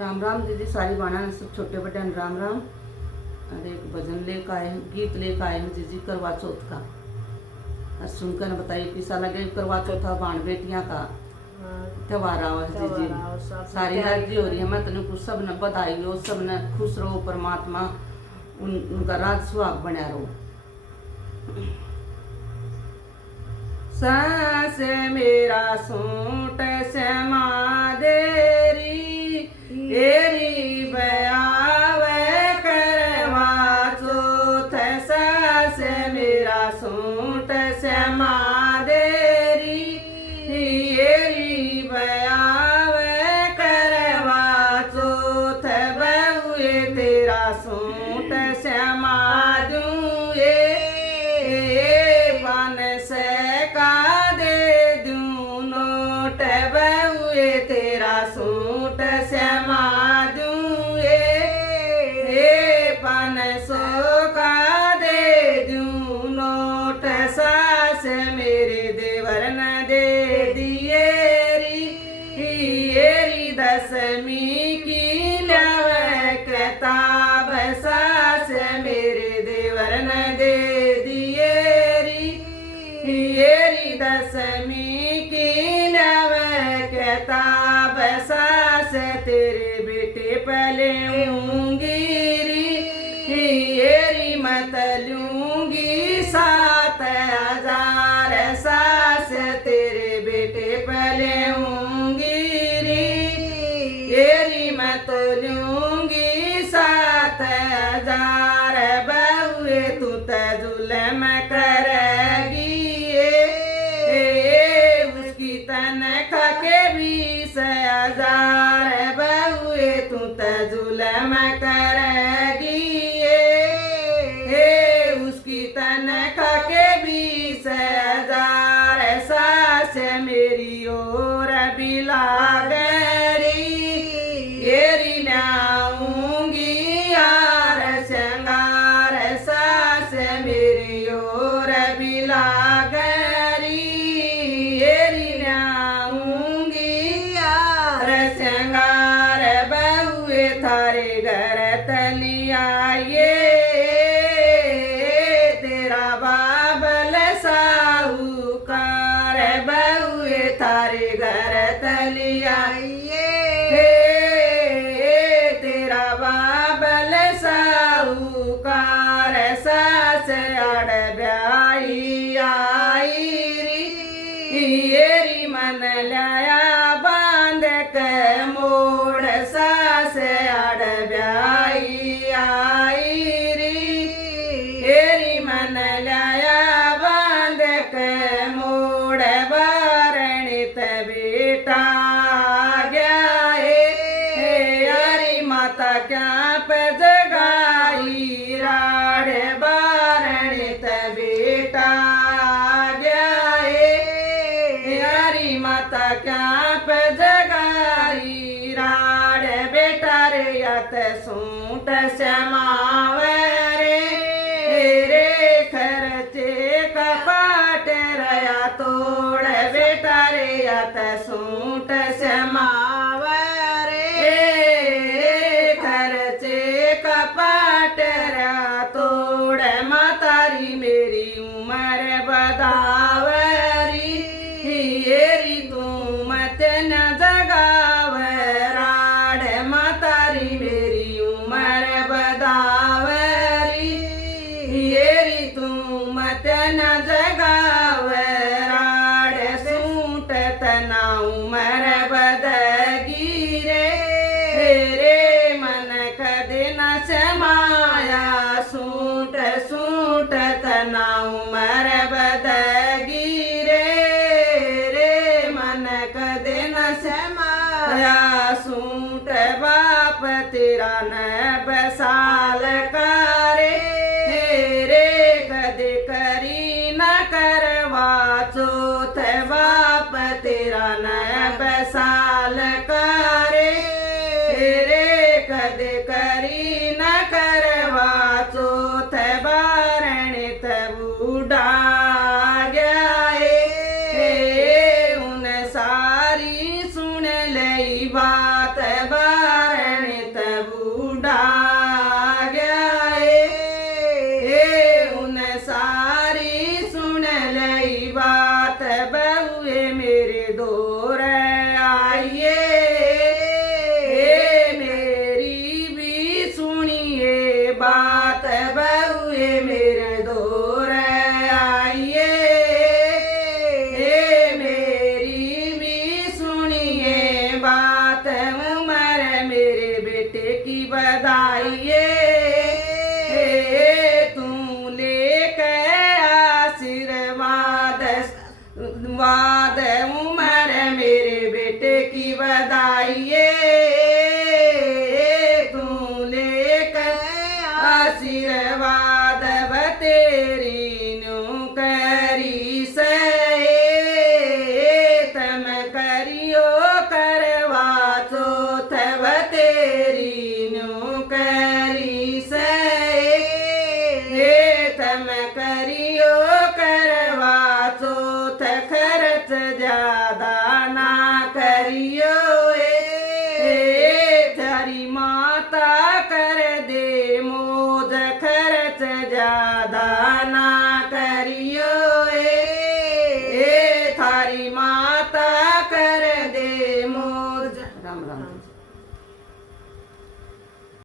राम राम दीदी, सारी बाणा ने सब छोटे बड़े राम राम। और एक भजन लेकर आए हैं, गीत लेकर आए हैं दीदी करवा चौथ का। और सुनकर बताइए कैसा लगे। करवा चौथा बाण बेटियां का त्योहार आवा है दीदी, सारी राजी हो रही है। मैं तेन कुछ सब ने बधाई हो, सब ने खुश रहो, परमात्मा उनका राज सुहाग बना रहो। सास मेरा सूट श्यामा देरी एरी बयावे करवा चौथ। सास मेरा सूट श्यामा देरी एरी बयावे करवा चौथ। बहुए तेरा सूट श्यामा दूं बन से का दे दूं नोट। बहुए तेरा सूट श्यामा दूं बन सो का दे दूं नोट। सास मेरे देवर न दे दिए री दसवीं की लव किताब। सास मेरे देवर न दे दिए री दसवीं की लव किताब। सास तेरे बेटे पले री मत लूंगी 7,000। सास तेरे बेटे पले री मत लूंगी 7,000। बहुए तू जुलम करेगी उसकी तनख्वाह के 20,000। बहुए तू जुलम करेगी उसकी तनख्वाह के 20,000। सास मेरी ओर बिला गरी येरी लाऊंगी यार श्रृंगार। सास मेरी ओर बिला गरी येरी लाऊंगी यार श्रृंगार। बहुए थारे घर तलिया तेरा बाबल साहूकार। बहुए थारे घर तलिया तेरा बाबल साहूकार। सास अड़ ब्याई आई री मन लाया बांध के मोड़। सास अड़ ब्याई आई री मन लाया बांध के मोड़। बारणित बेटा गया यारी माता क्या पजगाई राड़। बारणित बेटा गया यारी माता क्या पजगाई राड़। बेटा रे यत सूट श्यामावे रे खर्चे कपाट रया तोड़। बेटा रे यत सूट श्यामावे खर्चे कपाट रया तोड़। मातारी मेरी उम्र बदावरी येरी तू मत न जगावराड़। मातारी मेरी उम्र बदावरी येरी तू मत न जगावराड़। सूट तना उम्र बदगी रे मन कदे न समाया सूट। सूट तना उम्र बदगी रे मन कदे न समाया सूट। बाप तेरा न बसाल करे रे कदे करी न करवा चौथ। बाप तेरा न बसाल करे रे कदे करी न करवा चौथ। बारणित बूढ़ा गया उन सारी सुन लई बात। बारण पैदा